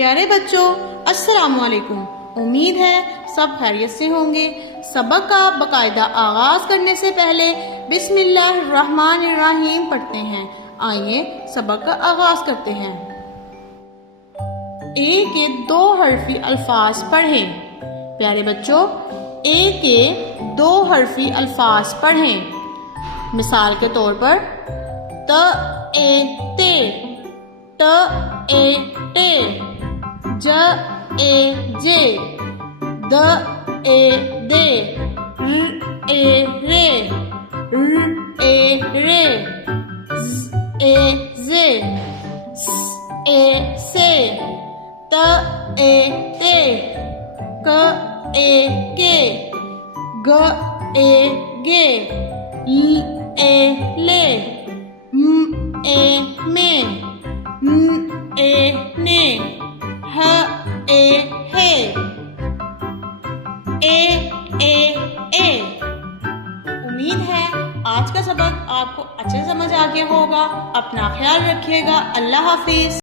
پیارے بچوں السلام علیکم، امید ہے سب خیریت سے ہوں گے۔ سبق کا باقاعدہ آغاز کرنے سے پہلے بسم اللہ الرحمن الرحیم پڑھتے ہیں۔ آئیے سبق کا آغاز کرتے ہیں۔ اے کے 2 حرفی الفاظ پڑھیں۔ پیارے بچوں اے کے 2 حرفی الفاظ پڑھیں۔ مثال کے طور پر ت اے تے، ٹ اے ٹے، ج اے جے، د اے دے، ر اے رے، ر اے رے، ز اے زے، س اے سے، ت اے تے، ک اے کے، گ اے گے، ل اے لے، م اے میں، ن اے نے، ہ اے ہے، اے امید ہے آج کا سبق آپ کو اچھے سمجھ آ گیا ہوگا۔ اپنا خیال رکھیے گا۔ اللہ حافظ۔